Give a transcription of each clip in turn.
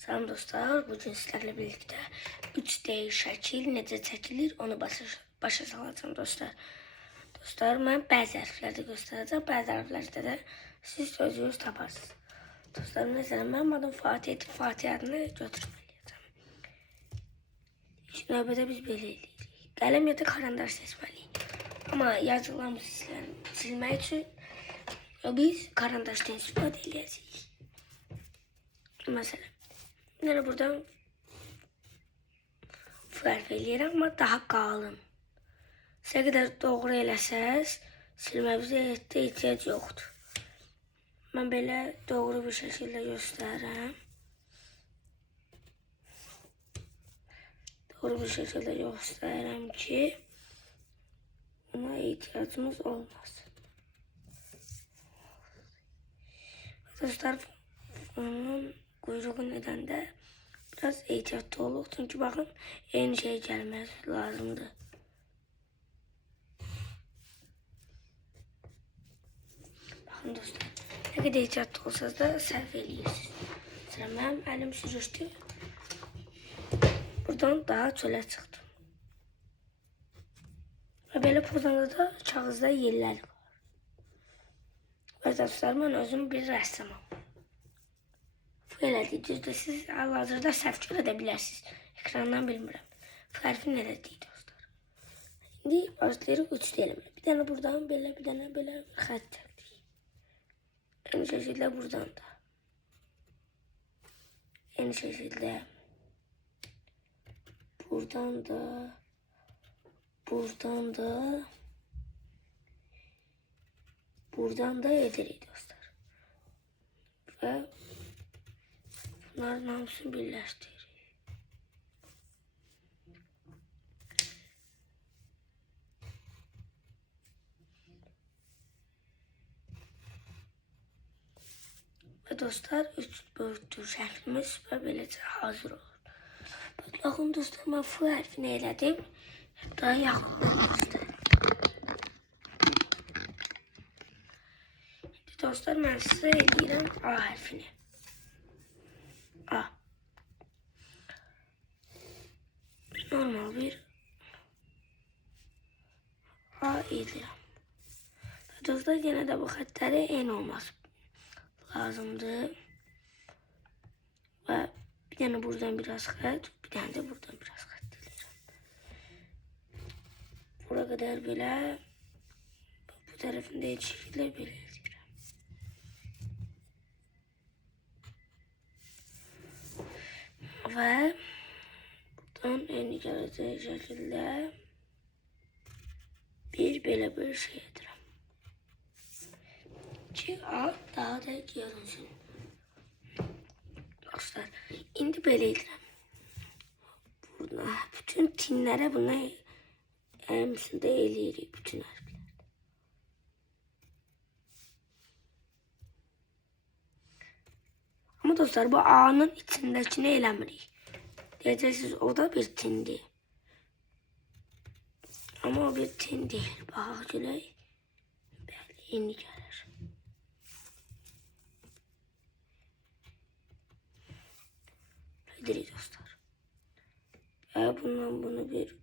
Salam dostlar, bugün sizlerle birlikte 3D şəkil necə çəkilir onu başa, başa salacağım dostlar. Dostlar, mən bəzi hərfləri göstərəcəm, bəzi hərflərdə də siz özünüz taparsınız. Dostlar, məsələn, mən adım Fatih edib Fatih adını götürməliyəcəm. İlk növbədə biz belə eləyirik. Qələm ya da karandaş seçməliyik. Amma yazılarımızı sil- silmək üçün biz karandaşdan istifadə edəcəyik. Mesela. Yani buradan fərq eləyirəm, amma daha qalın. Sizə qədər doğru eləsəz, silməyinizə etdə ehtiyac yoxdur. Mən belə doğru bir şəkildə göstərirəm. Doğru bir şəkildə göstərirəm ki, buna ehtiyacımız olmasın. Dostlar, onun kuyruğu neden de biraz ehtiyatlı olun. Çünkü bakın en şey gelmez lazımdı. Bakın dostlar, ne kadar ehtiyatlı olsanız da səhv eləyirsiniz. Mesela benim elim sürüştü. Buradan daha çölə çıxdım. Və belə buradan da kağızda yerlər var. Və dostlar, mən özüm bir rəssamam. Belə deyəcəkdə siz hal-hazırda səhv görə də bilərsiniz. Ekrandan bilmirəm. Fərqi nədə deyir dostlar. İndi başlayırıq 3 eləməyə. Bir dənə buradan belə, bir dənə belə xətt çəkdik. Eyni şəkildə buradan da. Eyni şəkildə buradan da buradan da buradan da edirik dostlar. Və Bunların hamısını birləşdiririk. Və dostlar, üç boyutlu şəklimiz və beləcə hazır olur. Baxın dostlar, mən F hərfini elədim. Daha yaxın. İndi dostlar, mən sizə eləyirəm A hərfini. A. Normal bir A. Və dostlar, yenə də bu xəttləri eyni olması lazımdır. Və bir dənə buradan biraz xətt, bir dənə də buradan biraz xətt edirəm. Bura qədər belə, bu tərəfində şəkildə belə edirəm. Və buradan eyni gələcək şəkildə bir belə bir şey edirəm. Ki A daha da görünsün. Dostlar, indi belə edirəm. Buna, bütün tinlərə buna əmsində eləyirik bütün hərflər. Ama dostlar bu A'nın içindekini eləmirik. Deyəcəksiniz o da bir tindir. Ama o bir tin değil. Görək. Bəli, indi gəlir. Edirik dostlar. Və bundan bunu bir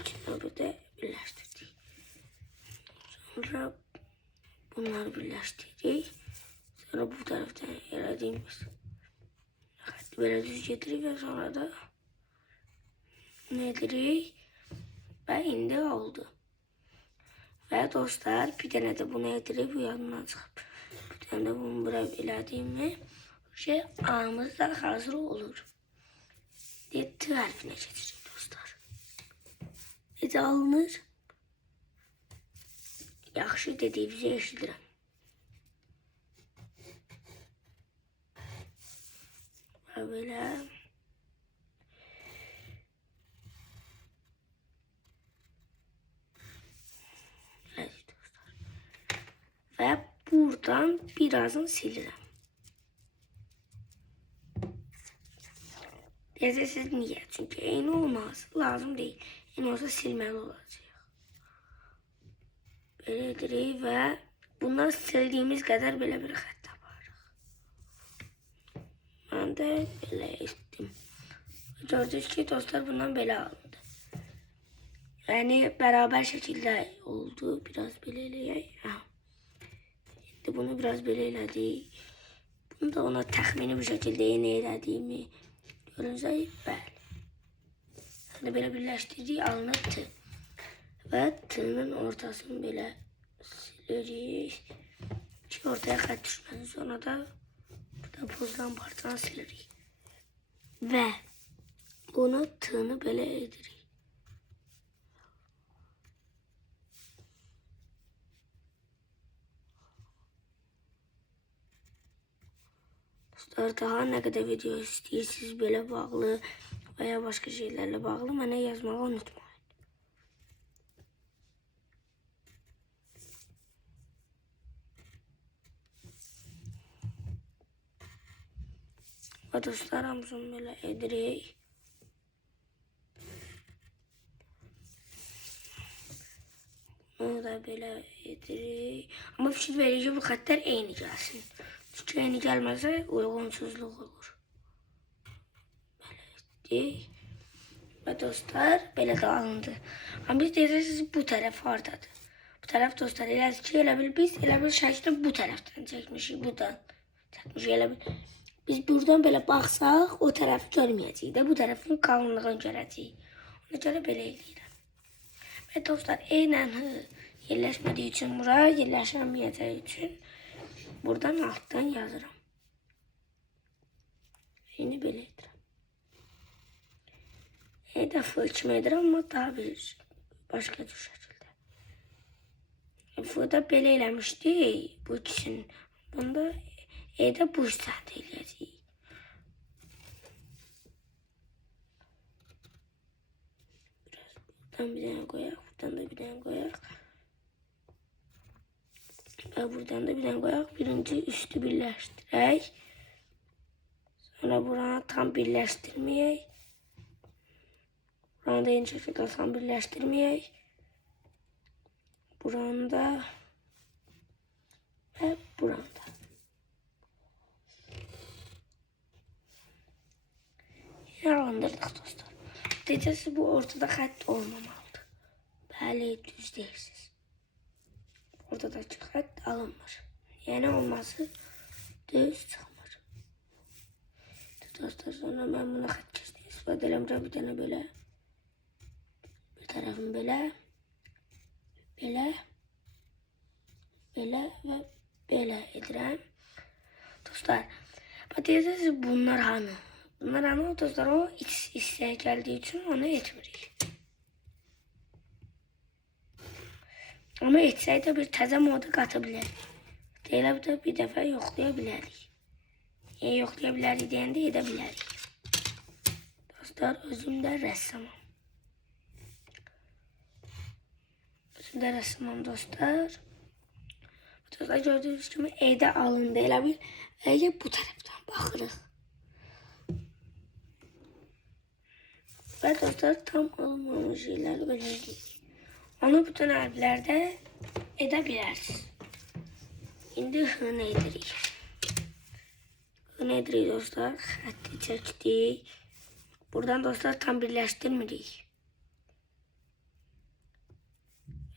içine bir de birləşdirdik. Sonra bunları birləşdirdik. Sonra bu elədiyimiz xətti belə düz getirik və sonra da nə edirik? Və indi oldu. Və dostlar, bir dənə də bunu edirik, bu yadımdan çıxıb. Bir dənə də bunu bura elədiyimi şey A'mız da hazır olur. Diye T hərfinə keçirik dostlar. Necə alınır? Yaxşı dediyinizi eşidirəm. Və belə Evet dostlar. Ve buradan birazını silirəm. Deyəcəksiniz niyə? Çünki eyni olmaz. Lazım deyil. Eyni olsa silməli olacaq. Belə edirik və bundan sildiyimiz qədər belə bir xətt taparıq. Mən də belə Gördüğünüz ki dostlar bundan böyle alındı. Yani beraber şekilde oldu. Biraz böyle ha. Şimdi bunu biraz böyle elədik. Bunu da ona təxmini bir şəkildə yeni elədiyimi görünsək, bəli. Hani belə birləşdirdik, alınır T. Və T'nin ortasını belə silirik. Ki ortaya xət düşməsin. Sonra da burada pozulan parçanı silirik. Və bunu T'ni belə edirik. Daha ne kadar video istiyorsunuz böyle bağlı veya başka şeylerle bağlı bana yazmayı unutmayın. Ve dostlar hamısını böyle edirik. Bunu da böyle edirik. Ama fikir verici bu xətlər eyni gəlsin. Çünki eyni gəlməsə uyğunsuzluq olur. Etdik. Və dostlar belə də alındı. Biz deyirsiniz bu tərəf hardadır? Bu tərəf dostlar elə ki, elə bil biz elə bil şəkli bu tərəfdən çəkmişik, buradan çəkmişik elə bil. Biz buradan belə baxsaq, o tərəfi görməyəcəyik də, bu tərəfin qalınlığını görəcəyik. Ona görə belə eləyirəm. Və dostlar, eynən yerləşmədiyi üçün bura, yerləşəməyəcəyi üçün buradan alttan yazırım. Yeni belə edirəm. Eydə fırçma edirəm, amma daha bir başqa cür şəkildə. Burada belə eləmişdik bu ikisini. Bunda eydə bu üstəndə eləyəcəyik. Biraz buradan bir dənə qoyaq, buradan da bir dənə qoyaq. Və buradan da bir dənə qoyaq. Birinci üstü birləşdirək. Sonra buranı tam birləşdirməyək. Buranı da eyni şəkildə tam birləşdirməyək. Buranı da və buranı da. Yaralandırdık dostlar. Dedəcəsi bu ortada xətt olmamalıdır. Bəli, düz deyirsiniz. Ortadaki xətt alınmır. Yəni olması düz çıxmır. Dostlar sonra mən buna xətt keçdim. İstifadə eləmirəm bir dənə belə. Bir tərəfim belə. Belə. Belə və belə edirəm. Dostlar, patates bunlar hanı? Bunlar hanı dostlar o X hissəyə gəldiyi üçün onu etmirik. Ama etsəydə bir təzə moda qata bilərik. Deyələ bir də bir dəfə yoxlaya bilərik. E, yoxlaya bilərik deyəndə edə bilərik. Dostlar, özüm də rəssamam. Özüm də rəssamam dostlar. Dostlar gördüyünüz kimi evdə alındı elə bil. Elə bu tərəfdən baxırıq. Və dostlar tam alınmamış şeyləri belə edirik. Onu bütün harflerde edebiliriz. Şimdi hını edirik. Hını edirik dostlar. Xətti çəkdik. Buradan dostlar tam birləşdirmirik.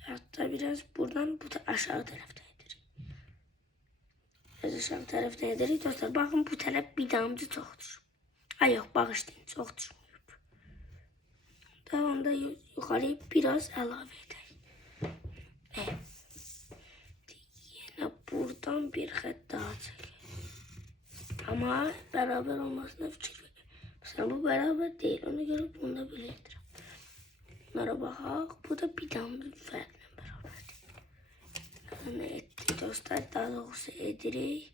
Hatta biraz buradan bu ta- aşağı tarafta edirik. Biraz aşağı tarafta edirik dostlar. Bakın bu taraf bir damcı çoxdur. Ay yok bağışlayın çok düşmüyor. Daha onda yu- yukarıya biraz əlavə edək. Və yenə buradan bir xətt daha çəkək. Amma bərabər olmasına fikir. Məsələn, bu bərabər deyil. Ona görə bunu da edirəm. Bunlara baxaq. Bu da bir damla fərqlə bərabərdir. Nə etdik dostlar? Daha doğrusu edirik.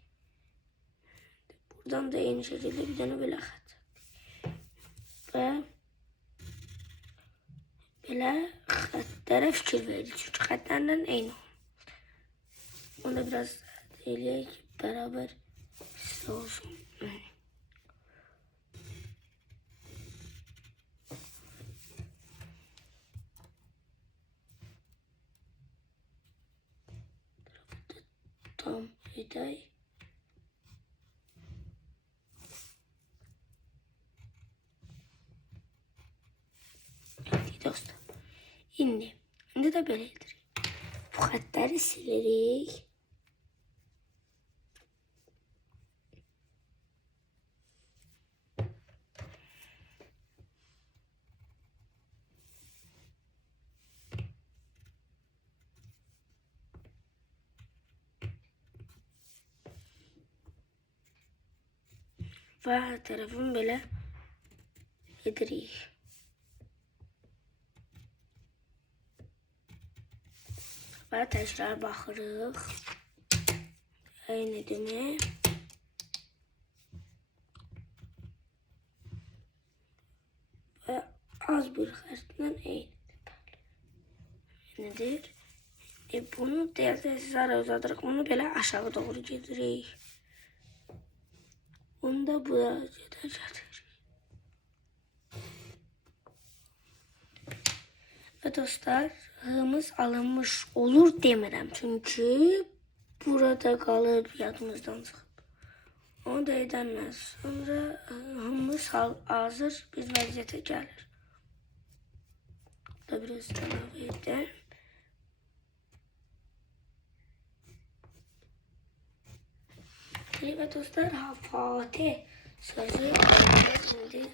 Buradan da şəkildə bir dənə belə xətt çəkdik. Belə xəttlərə fikir. Çünki xəttlərlə eyni olmur. Onu biraz eləyək ki, bərabər sizə olsun. Tam edək. İndi də belə edirik. Bu xəttləri silirik. Və hər tərəfini belə Və təkrar baxırıq. Eynidimi? Və az bir xərclə eynidir. Nedir? E, bunu tez-tez uzadırıq. Bunu belə aşağı doğru gedirik. Bunu da buraya getirecek. Ve dostlar hığımız alınmış olur demirəm. Çünkü burada kalır yadımızdan çıxıb. Onu da edəndən sonra hığımız hal- hazır bir vəziyyətə gəlir. Da biraz əlavə edəm. Evet dostlar Fatih sözü şimdi